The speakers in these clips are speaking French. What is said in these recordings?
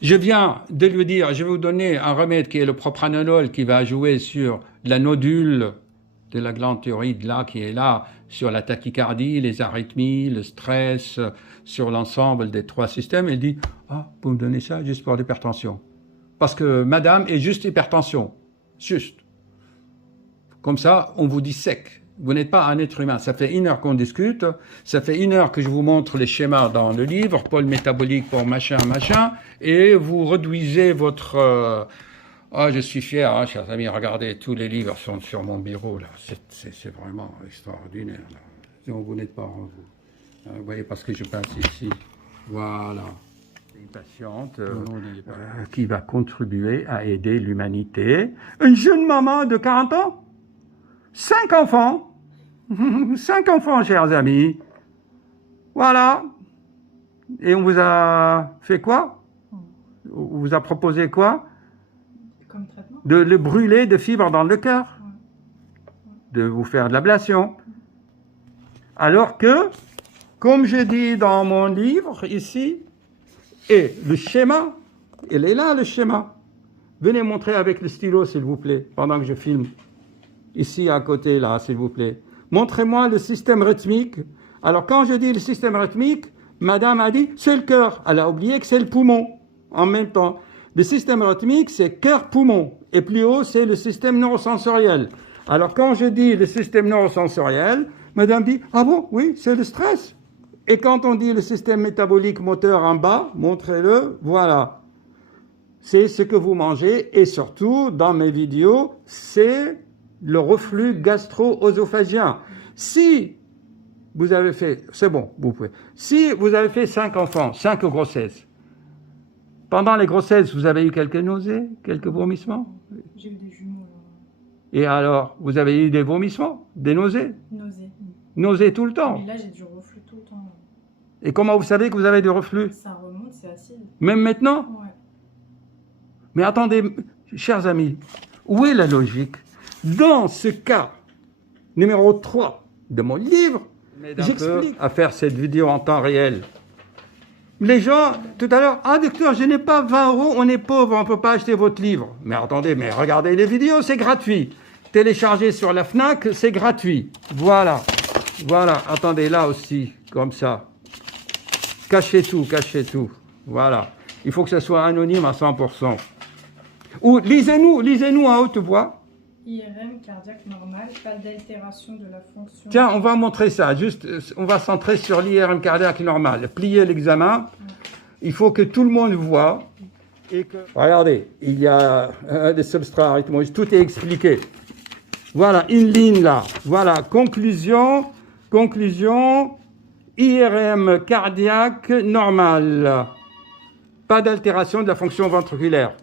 Je viens de lui dire, je vais vous donner un remède qui est le propranolol qui va jouer sur la nodule de la glande thyroïde là, qui est là, sur la tachycardie, les arythmies, le stress, sur l'ensemble des trois systèmes. Il dit, ah, vous me donnez ça juste pour l'hypertension. Parce que madame est juste hypertension. Juste. Comme ça, on vous dit sec. Vous n'êtes pas un être humain. Ça fait 1 heure qu'on discute. Ça fait 1 heure que je vous montre les schémas dans le livre, pôle métabolique pour machin, machin. Et vous réduisez votre... Ah, je suis fier, hein, chers amis. Regardez, tous les livres sont sur mon bureau. Là, c'est vraiment extraordinaire. Là. Donc, vous n'êtes pas en vous. Vous voyez, parce que je passe ici. Voilà. Une patiente qui va contribuer à aider l'humanité. Une jeune maman de 40 ans. 5 enfants. 5 enfants, chers amis. Voilà. Et on vous a fait quoi? On vous a proposé quoi? Comme traitement. De le brûler de fibres dans le cœur. De vous faire de l'ablation. Alors que, comme je dis dans mon livre, ici, et le schéma, il est là, le schéma. Venez montrer avec le stylo, s'il vous plaît, pendant que je filme. Ici, à côté, là, s'il vous plaît. Montrez-moi le système rythmique. Alors, quand je dis le système rythmique, madame a dit, c'est le cœur. Elle a oublié que c'est le poumon, en même temps. Le système rythmique, c'est cœur-poumon. Et plus haut, c'est le système neurosensoriel. Alors, quand je dis le système neurosensoriel, madame dit, ah bon, oui, c'est le stress. Et quand on dit le système métabolique moteur en bas, montrez-le, voilà. C'est ce que vous mangez. Et surtout, dans mes vidéos, c'est le reflux gastro-œsophagien. Si vous avez fait, c'est bon, vous pouvez. Si vous avez fait 5 enfants, 5 grossesses, pendant les grossesses, vous avez eu quelques nausées, quelques vomissements? J'ai eu des jumeaux. Et alors, vous avez eu des vomissements, des nausées? Nausées. Nausées tout le temps? Mais là, j'ai du reflux tout le temps. Et comment vous savez que vous avez du reflux? Ça remonte, c'est acide. Même maintenant? Ouais. Mais attendez, chers amis, où est la logique? Dans ce cas numéro 3 de mon livre, j'explique à faire cette vidéo en temps réel. Les gens, tout à l'heure, ah docteur, je n'ai pas 20 €, on est pauvre, on ne peut pas acheter votre livre. Mais attendez, mais regardez les vidéos, c'est gratuit. Télécharger sur la FNAC, c'est gratuit. Voilà, voilà, attendez, là aussi, comme ça. Cachez tout, voilà. Il faut que ce soit anonyme à 100%. Ou lisez-nous à haute voix. IRM cardiaque normal, pas d'altération de la fonction. Tiens, on va montrer ça. Juste, on va centrer sur l'IRM cardiaque normal. Pliez l'examen. Il faut que tout le monde voit. Et que... Regardez, il y a des substrats arythmoïdes. Tout est expliqué. Voilà, une ligne là. Voilà, conclusion. IRM cardiaque normal. Pas d'altération de la fonction ventriculaire.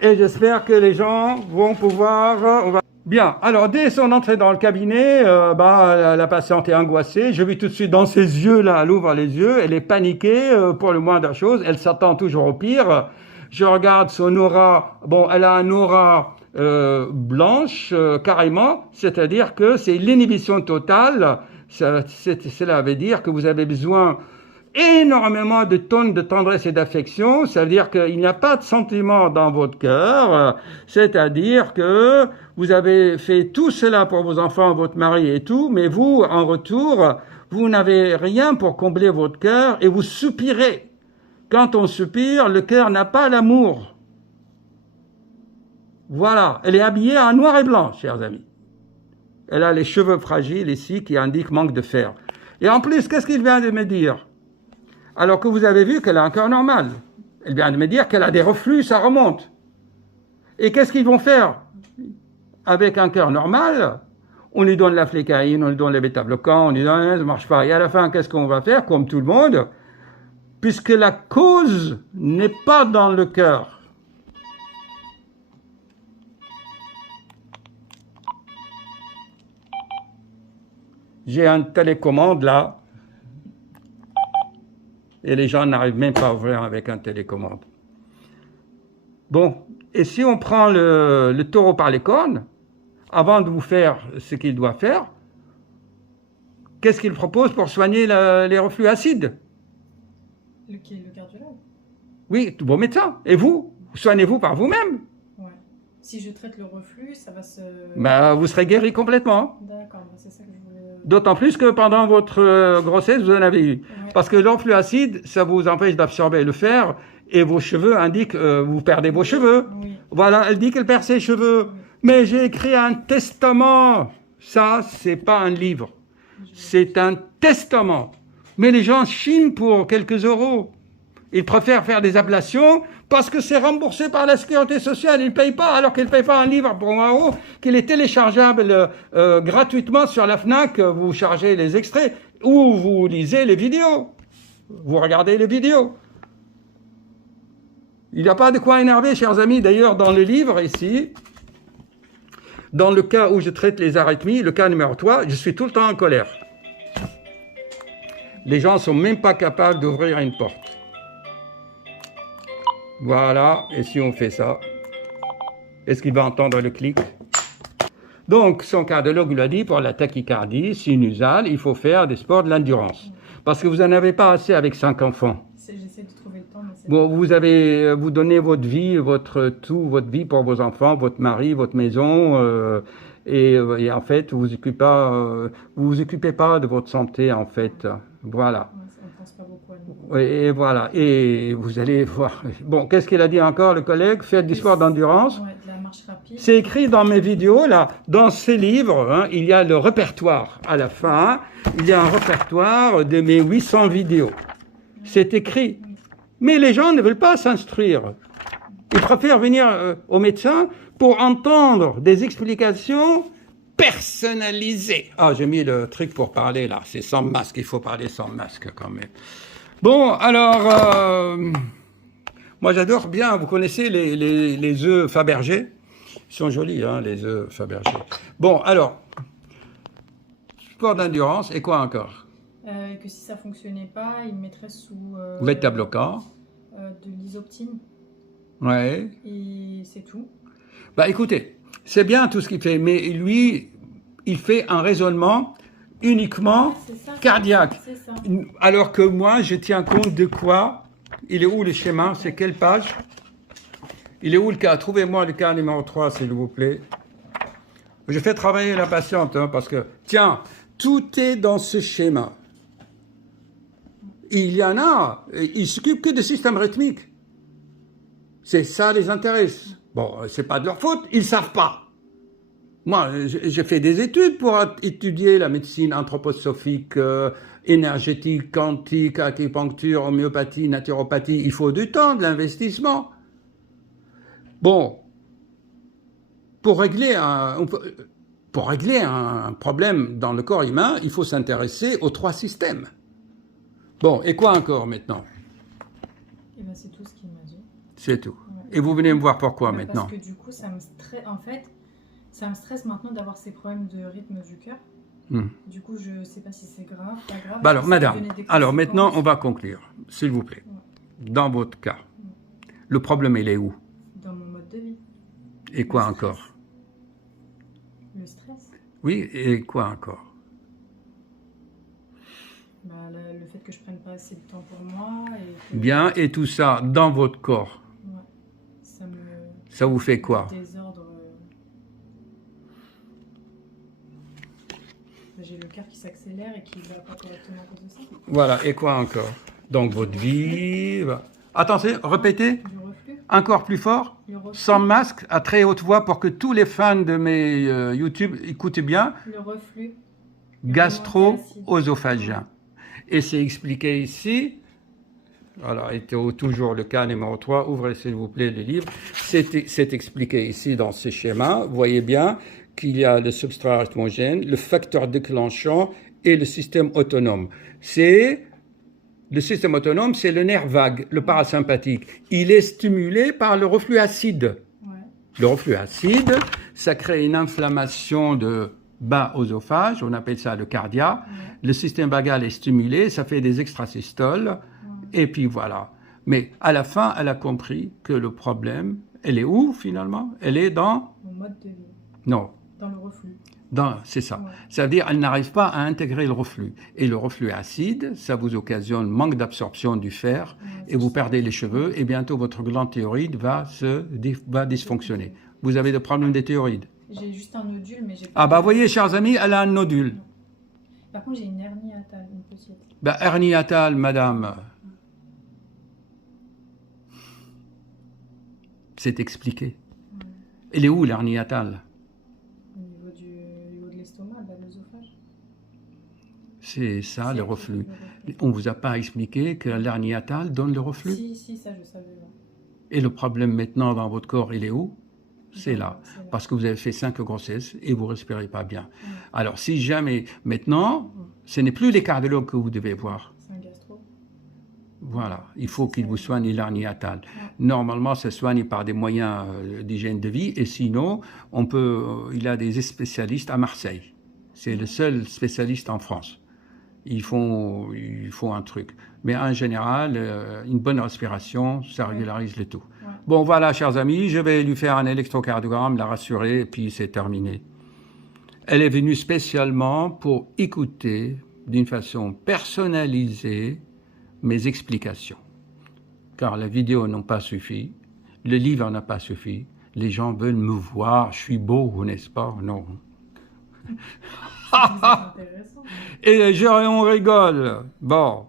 Et j'espère que les gens vont pouvoir... Bien, alors dès son entrée dans le cabinet, la patiente est angoissée. Je vis tout de suite dans ses yeux, là, elle ouvre les yeux, elle est paniquée pour le moindre chose, elle s'attend toujours au pire. Je regarde son aura, bon, elle a un aura blanche, carrément, c'est-à-dire que c'est l'inhibition totale. Cela veut dire que vous avez besoin énormément de tonnes de tendresse et d'affection, ça veut dire qu'il n'y a pas de sentiment dans votre cœur, c'est-à-dire que vous avez fait tout cela pour vos enfants, votre mari et tout, mais vous, en retour, vous n'avez rien pour combler votre cœur et vous soupirez. Quand on soupire, le cœur n'a pas l'amour. Voilà, elle est habillée en noir et blanc, chers amis. Elle a les cheveux fragiles ici qui indiquent manque de fer. Et en plus, qu'est-ce qu'il vient de me dire? Alors que vous avez vu qu'elle a un cœur normal. Elle vient de me dire qu'elle a des reflux, ça remonte. Et qu'est-ce qu'ils vont faire? Avec un cœur normal, on lui donne la flécaïne, on lui donne les bêta-bloquants, on lui donne, ça ne marche pas. Et à la fin, qu'est-ce qu'on va faire? Comme tout le monde, puisque la cause n'est pas dans le cœur. J'ai une télécommande là. Et les gens n'arrivent même pas à ouvrir avec un télécommande. Bon, et si on prend le taureau par les cornes, avant de vous faire ce qu'il doit faire, qu'est-ce qu'il propose pour soigner les reflux acides? Le cardiologue. Oui, vos médecins. Et vous, soignez-vous par vous-même. Ouais. Si je traite le reflux, ça va se... Bah, vous serez guéri complètement. D'accord, bah, c'est ça que je voulais... D'autant plus que pendant votre grossesse, vous en avez eu. Ouais. Parce que le reflux acide, ça vous empêche d'absorber le fer et vos cheveux indiquent, vous perdez vos cheveux. Oui. Voilà, elle dit qu'elle perd ses cheveux. Oui. Mais j'ai écrit un testament. Ça, c'est pas un livre. C'est un testament. Mais les gens chinent pour quelques euros. Ils préfèrent faire des ablations parce que c'est remboursé par la sécurité sociale. Ils ne payent pas, alors qu'ils ne payent pas un livre pour 1 euro, qu'il est téléchargeable gratuitement sur la FNAC. Vous chargez les extraits ou vous lisez les vidéos. Vous regardez les vidéos. Il n'y a pas de quoi énerver, chers amis. D'ailleurs, dans le livre ici, dans le cas où je traite les arythmies, le cas numéro 3, je suis tout le temps en colère. Les gens ne sont même pas capables d'ouvrir une porte. Voilà, et si on fait ça, est-ce qu'il va entendre le clic? Donc, son cardiologue lui a dit, pour la tachycardie sinusale, il faut faire des sports de l'endurance. Parce que vous n'en avez pas assez avec 5 enfants. J'essaie de trouver le temps, mais c'est... Bon, vous donnez votre vie, votre vie pour vos enfants, votre mari, votre maison, et en fait, vous vous occupez pas de votre santé, en fait. Voilà. Ouais, on ne pense pas beaucoup à nous. Et voilà. Et vous allez voir. Bon, qu'est-ce qu'il a dit encore, le collègue? Faites du sport d'endurance. Ouais, de la marche rapide. C'est écrit dans mes vidéos, là, dans ces livres, hein, il y a le répertoire. À la fin, il y a un répertoire de mes 800 vidéos. C'est écrit. Mais les gens ne veulent pas s'instruire. Ils préfèrent venir au médecin pour entendre des explications personnalisées. Ah, j'ai mis le truc pour parler, là. C'est sans masque. Il faut parler sans masque, quand même. Bon, alors, moi, j'adore bien. Vous connaissez les œufs Fabergé? Ils sont jolis, hein, les œufs Fabergé. Bon, alors, sport d'endurance, et quoi encore? Que si ça ne fonctionnait pas, il me mettrait sous... Bêta-bloquant. de l'isoptine. Ouais. Et c'est tout. Bah, écoutez, c'est bien tout ce qu'il fait, mais lui, il fait un raisonnement uniquement cardiaque. C'est ça. Alors que moi, je tiens compte de quoi? Il est où le schéma? C'est quelle page? Il est où le cas? Trouvez-moi le cas numéro 3, s'il vous plaît. Je fais travailler la patiente, hein, parce que, tiens, tout est dans ce schéma. Il y en a, ils s'occupent que des systèmes rythmiques. C'est ça les intéresse. Bon, c'est pas de leur faute, ils savent pas. Moi, j'ai fait des études pour étudier la médecine anthroposophique, énergétique, quantique, acupuncture, homéopathie, naturopathie. Il faut du temps, de l'investissement. Bon, pour régler un problème dans le corps humain, il faut s'intéresser aux 3 systèmes. Bon, et quoi encore maintenant? Et ben, c'est tout ce qu'il m'a dit. C'est tout. Ouais. Et vous venez me voir pourquoi maintenant? Parce que du coup, ça me stresse. En fait, ça me stresse maintenant d'avoir ces problèmes de rythme du cœur. Du coup, je ne sais pas si c'est grave, pas grave. Bah alors, madame, alors maintenant, on va conclure, s'il vous plaît. Ouais. Dans votre cas, le problème, il est où? Dans mon mode de vie. Et quoi Le encore? stress. Le stress. Oui, et quoi encore? Bah, le fait que je prenne pas assez de temps pour moi. Et que, Bien, et tout ça dans votre corps, ouais, ça vous fait quoi? Désordre. J'ai le cœur qui s'accélère et qui ne va pas correctement à cause de ça. Voilà, et quoi encore? Donc votre vie... Attendez, répétez, Du reflux. encore plus fort, Le reflux. sans masque, à très haute voix, pour que tous les fans de mes YouTube écoutent bien. Le reflux. Gastro-œsophagien. Et c'est expliqué ici. Voilà, et toujours le cas numéro 3. Ouvrez s'il vous plaît le livre. C'est expliqué ici dans ce schéma. Vous voyez bien qu'il y a le substrat atmogène, le facteur déclenchant et le système autonome. Le système autonome, c'est le nerf vague, le parasympathique. Il est stimulé par le reflux acide. Ouais. Le reflux acide, ça crée une inflammation de bas œsophage, on appelle ça le cardia. Ouais. Le système vagal est stimulé, ça fait des extrasystoles, et puis voilà. Mais à la fin, elle a compris que le problème, elle est où finalement? Elle est dans... Mon mode de vie. Non. Dans le reflux. C'est ça. Ouais. Ça veut dire qu'elle n'arrive pas à intégrer le reflux. Et le reflux acide, ça vous occasionne manque d'absorption du fer et vous perdez les cheveux et bientôt votre glande thyroïde va dysfonctionner. Vous avez des problèmes des thyroïdes? J'ai juste un nodule, mais j'ai pas... Ah bah voyez, chers amis, elle a un nodule. Par contre, j'ai une hernie hiatale, une petite. Bah, hernie hiatale, madame. C'est expliqué. Elle est où l'hernie hiatale? Au niveau de l'estomac, de l'œsophage. C'est ça, le reflux. On ne vous a pas expliqué que l'hernie hiatale donne le reflux? Si, ça je savais. Ouais. Et le problème maintenant dans votre corps, il est où? C'est là. Parce que vous avez fait 5 grossesses et vous ne respirez pas bien. Ouais. Alors, si jamais, maintenant, ce n'est plus les cardiologues que vous devez voir. C'est un gastro. Voilà, il faut qu'il vous soigne l'hernie hiatale. Ouais. Normalement, ça se soigne par des moyens d'hygiène de vie, et sinon, il y a des spécialistes à Marseille. C'est le seul spécialiste en France. Ils font un truc. Mais en général, une bonne respiration, ça régularise le tout. Ouais. Bon, voilà, chers amis, je vais lui faire un électrocardiogramme, la rassurer, et puis c'est terminé. Elle est venue spécialement pour écouter d'une façon personnalisée mes explications. Car la vidéo n'a pas suffi, le livre n'a pas suffi, les gens veulent me voir, je suis beau, n'est-ce pas? Non. Intéressant. Et on rigole. Bon,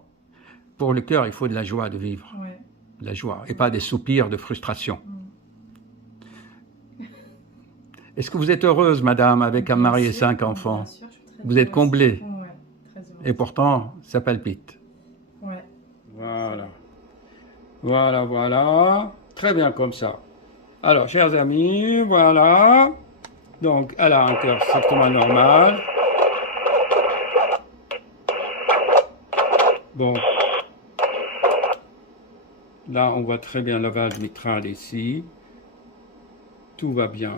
pour le cœur, il faut de la joie de vivre. Ouais. De la joie, et pas des soupirs de frustration. Est-ce que vous êtes heureuse, madame, avec un mari et 5 enfants? Bien sûr, je suis très Vous êtes comblée. Ouais, très heureuse. Et pourtant, ça palpite. Ouais. Voilà. Voilà. Très bien comme ça. Alors, chers amis, voilà. Donc, elle a un cœur strictement normal. Bon. Là, on voit très bien le valve mitral ici. Tout va bien.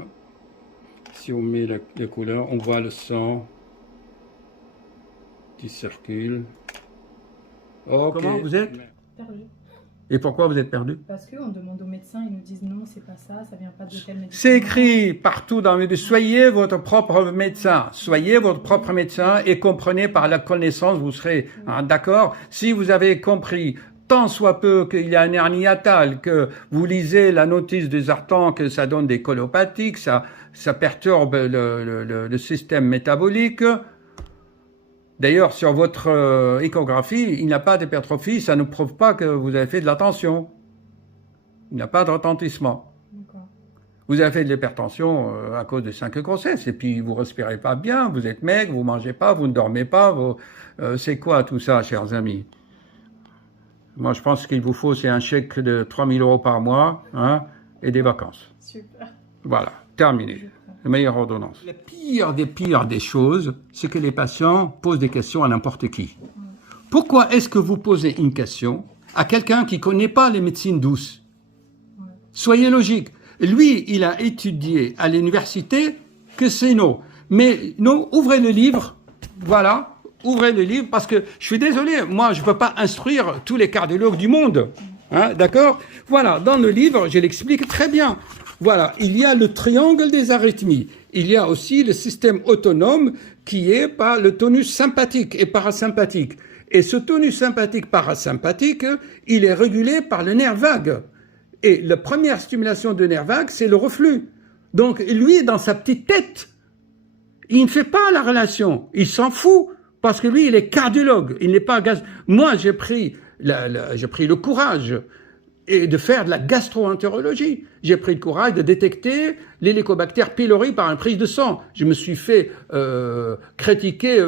Si on met les couleurs, on voit le sang qui circule. Ok. Comment vous êtes? Perdu. Et pourquoi vous êtes perdu? Parce qu'on demande aux médecins, ils nous disent non, c'est pas ça vient pas de tel médecin. C'est écrit partout dans le... Soyez votre propre médecin. Soyez votre propre médecin et comprenez par la connaissance, vous serez d'accord. Si vous avez compris tant soit peu qu'il y a une hernie hiatale, que vous lisez la notice des Artans, que ça donne des cholopathies, que ça perturbe le système métabolique. D'ailleurs, sur votre échographie, il n'y a pas d'hypertrophie, ça ne prouve pas que vous avez fait de la tension. Il n'y a pas de retentissement. Vous avez fait de l'hypertension à cause de 5 grossesses, et puis vous respirez pas bien, vous êtes maigre, vous mangez pas, vous ne dormez pas. C'est quoi tout ça, chers amis? Moi, je pense qu'il vous faut, c'est un chèque de 3 000 € par mois, hein, et des vacances. Super. Voilà, terminé. La meilleure ordonnance. Le pire des choses, c'est que les patients posent des questions à n'importe qui. Pourquoi est-ce que vous posez une question à quelqu'un qui ne connaît pas les médecines douces? Soyez logique. Lui, il a étudié à l'université que c'est non. Mais non, ouvrez le livre, voilà. Ouvrez le livre, parce que je suis désolé, moi, je ne peux pas instruire tous les cardiologues du monde. Hein, d'accord? Voilà, dans le livre, je l'explique très bien. Voilà, il y a le triangle des arythmies. Il y a aussi le système autonome qui est par le tonus sympathique et parasympathique. Et ce tonus sympathique parasympathique, il est régulé par le nerf vague. Et la première stimulation de nerf vague, c'est le reflux. Donc, lui, dans sa petite tête, il ne fait pas la relation. Il s'en fout. Parce que lui, il est cardiologue, il n'est pas Moi, j'ai pris le courage de faire de la gastro-entérologie. J'ai pris le courage de détecter l'Helicobacter pylori par une prise de sang. Je me suis fait critiquer,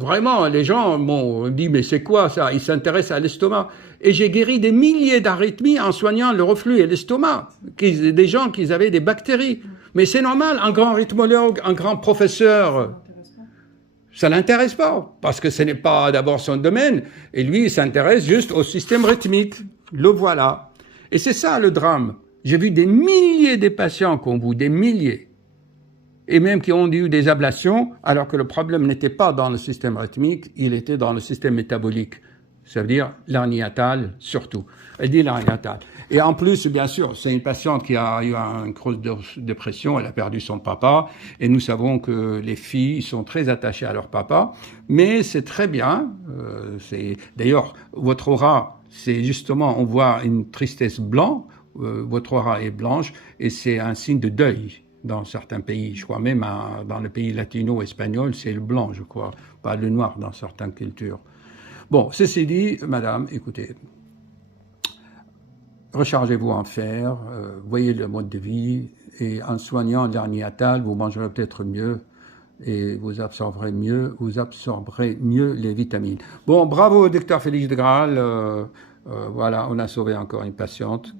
vraiment, les gens m'ont dit, mais c'est quoi ça? Ils s'intéressent à l'estomac. Et j'ai guéri des milliers d'arythmies en soignant le reflux et l'estomac. Des gens qui avaient des bactéries. Mais c'est normal, un grand rythmologue, un grand professeur... Ça ne l'intéresse pas, parce que ce n'est pas d'abord son domaine, et lui, il s'intéresse juste au système rythmique. Le voilà. Et c'est ça le drame. J'ai vu des milliers de patients comme vous, des milliers, et même qui ont eu des ablations, alors que le problème n'était pas dans le système rythmique, il était dans le système métabolique. Ça veut dire l'hernie hiatale surtout. Elle dit l'hernie hiatale. Et en plus, bien sûr, c'est une patiente qui a eu une grosse dépression, elle a perdu son papa, et nous savons que les filles sont très attachées à leur papa, mais c'est très bien. D'ailleurs, votre aura, c'est justement, on voit une tristesse blanche, votre aura est blanche, et c'est un signe de deuil dans certains pays. Je crois même dans le pays latino-espagnol, c'est le blanc, je crois, pas le noir dans certaines cultures. Bon, ceci dit, madame, écoutez, rechargez-vous en fer, voyez le mode de vie, et en soignant l'hernie hiatale, vous mangerez peut-être mieux, et vous absorberez mieux les vitamines. Bon, bravo, docteur Félix de Graal, voilà, on a sauvé encore une patiente.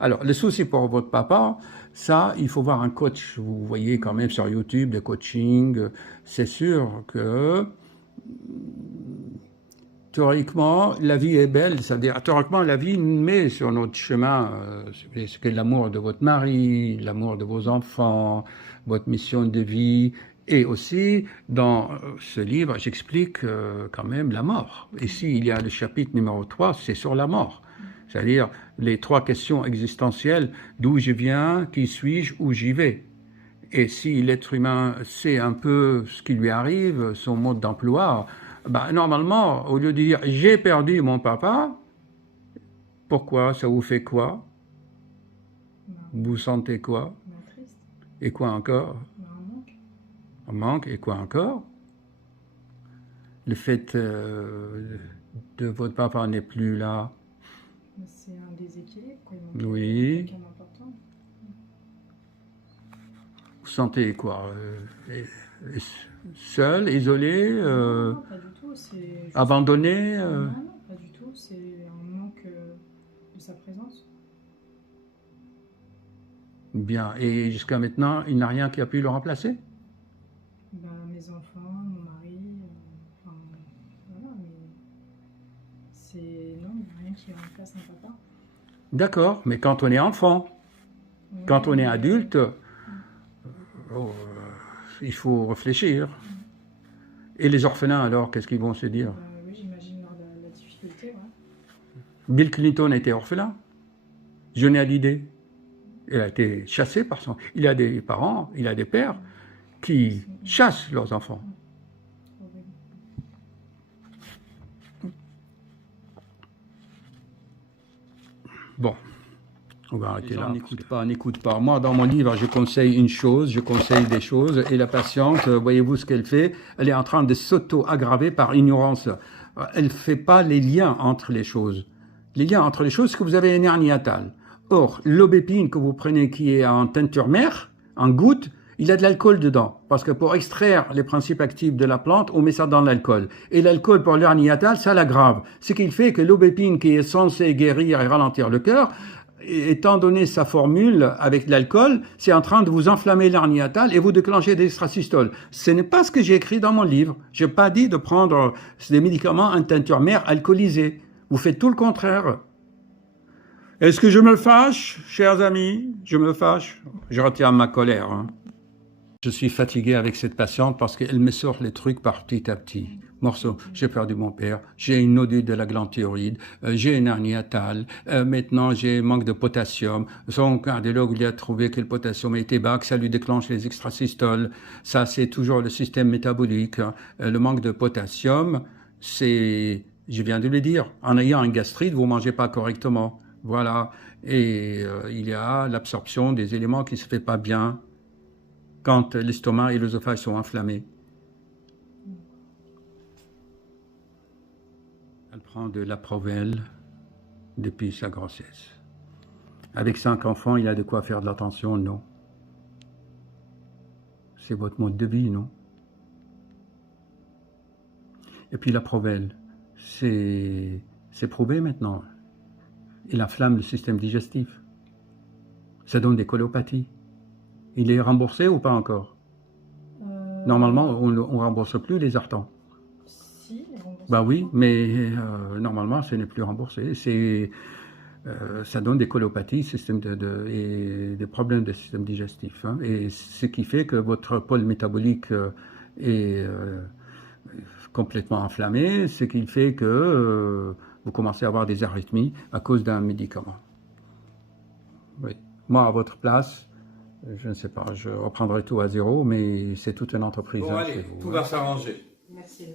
Alors, le souci pour votre papa, ça, il faut voir un coach. Vous voyez quand même sur YouTube des coachings. C'est sûr que théoriquement, la vie est belle, c'est-à-dire théoriquement, la vie met sur notre chemin ce qu'est l'amour de votre mari, l'amour de vos enfants, votre mission de vie, et aussi, dans ce livre, j'explique quand même la mort. Ici, il y a le chapitre numéro 3, c'est sur la mort. C'est-à-dire les 3 questions existentielles, d'où je viens, qui suis-je, où j'y vais. Et si l'être humain sait un peu ce qui lui arrive, son mode d'emploi, ben, normalement, au lieu de dire « j'ai perdu mon papa », pourquoi? Ça vous fait quoi? Vous sentez quoi? Triste. Et quoi encore? Un manque. Un manque, et quoi encore? Le fait de votre papa n'est plus là. C'est un déséquilibre, quoi. Oui. Quelqu'un d'important. Vous sentez quoi? Seul, isolé, non, pas du tout. abandonné? Non, pas du tout. C'est un manque de sa présence. Bien. Et jusqu'à maintenant, il n'a rien qui a pu le remplacer? Ben, mes enfants, mon mari, enfin, voilà, mais non, il n'y a rien qui remplace un papa. D'accord, mais quand on est enfant, Oui, quand on est adulte, il faut réfléchir. Et les orphelins, alors, qu'est-ce qu'ils vont se dire? Oui, j'imagine la difficulté, ouais. Bill Clinton était orphelin. Johnny Hallyday, il a été chassé par son... Il a des parents, il a des pères qui chassent leurs enfants. Bon, on va arrêter là. N'écoute pas. Moi, dans mon livre, je conseille une chose, je conseille des choses, et la patiente, voyez-vous ce qu'elle fait? Elle est en train de s'auto-aggraver par ignorance. Elle ne fait pas les liens entre les choses. Les liens entre les choses, c'est que vous avez une hernie hiatale. Or, l'aubépine que vous prenez, qui est en teinture mère, en goutte, il y a de l'alcool dedans. Parce que pour extraire les principes actifs de la plante, on met ça dans l'alcool. Et l'alcool, pour l'hernie hiatale, ça l'aggrave. Ce qui fait que l'aubépine, qui est censée guérir et ralentir le cœur, étant donné sa formule avec l'alcool, c'est en train de vous enflammer l'hernie hiatale et vous déclencher des extrasystoles. Ce n'est pas ce que j'ai écrit dans mon livre. Je n'ai pas dit de prendre des médicaments en teinture mère alcoolisée. Vous faites tout le contraire. Est-ce que je me fâche, chers amis? Je me fâche. Je retiens ma colère. Hein. Je suis fatigué avec cette patiente parce qu'elle me sort les trucs par petit à petit. Morceau, j'ai perdu mon père, j'ai une nodule de la glande thyroïde, j'ai une hernie hiatale, maintenant j'ai manque de potassium. Son cardiologue lui a trouvé que le potassium était bas, que ça lui déclenche les extrasystoles. Ça, c'est toujours le système métabolique. Le manque de potassium, c'est, je viens de le dire, en ayant une gastrite, vous ne mangez pas correctement. Voilà. Et il y a l'absorption des éléments qui ne se fait pas bien quand l'estomac et l'œsophage sont enflammés. Elle prend de l'Aprovel depuis sa grossesse. Avec 5 enfants, il a de quoi faire de l'attention? Non. C'est votre mode de vie, non? Et puis l'Aprovel, c'est prouvé maintenant. Il inflamme le système digestif. Ça donne des colopathies. Il est remboursé ou pas encore? Normalement, on ne rembourse plus les Artans. Si, bah oui, mais normalement, ce n'est plus remboursé. Ça donne des colopathies et des problèmes de système digestif. Hein, et ce qui fait que votre pôle métabolique est complètement enflammé, ce qui fait que vous commencez à avoir des arythmies à cause d'un médicament. Oui. Moi, à votre place, je ne sais pas, je reprendrai tout à zéro, mais c'est toute une entreprise. Bon, allez, tout va s'arranger. Merci.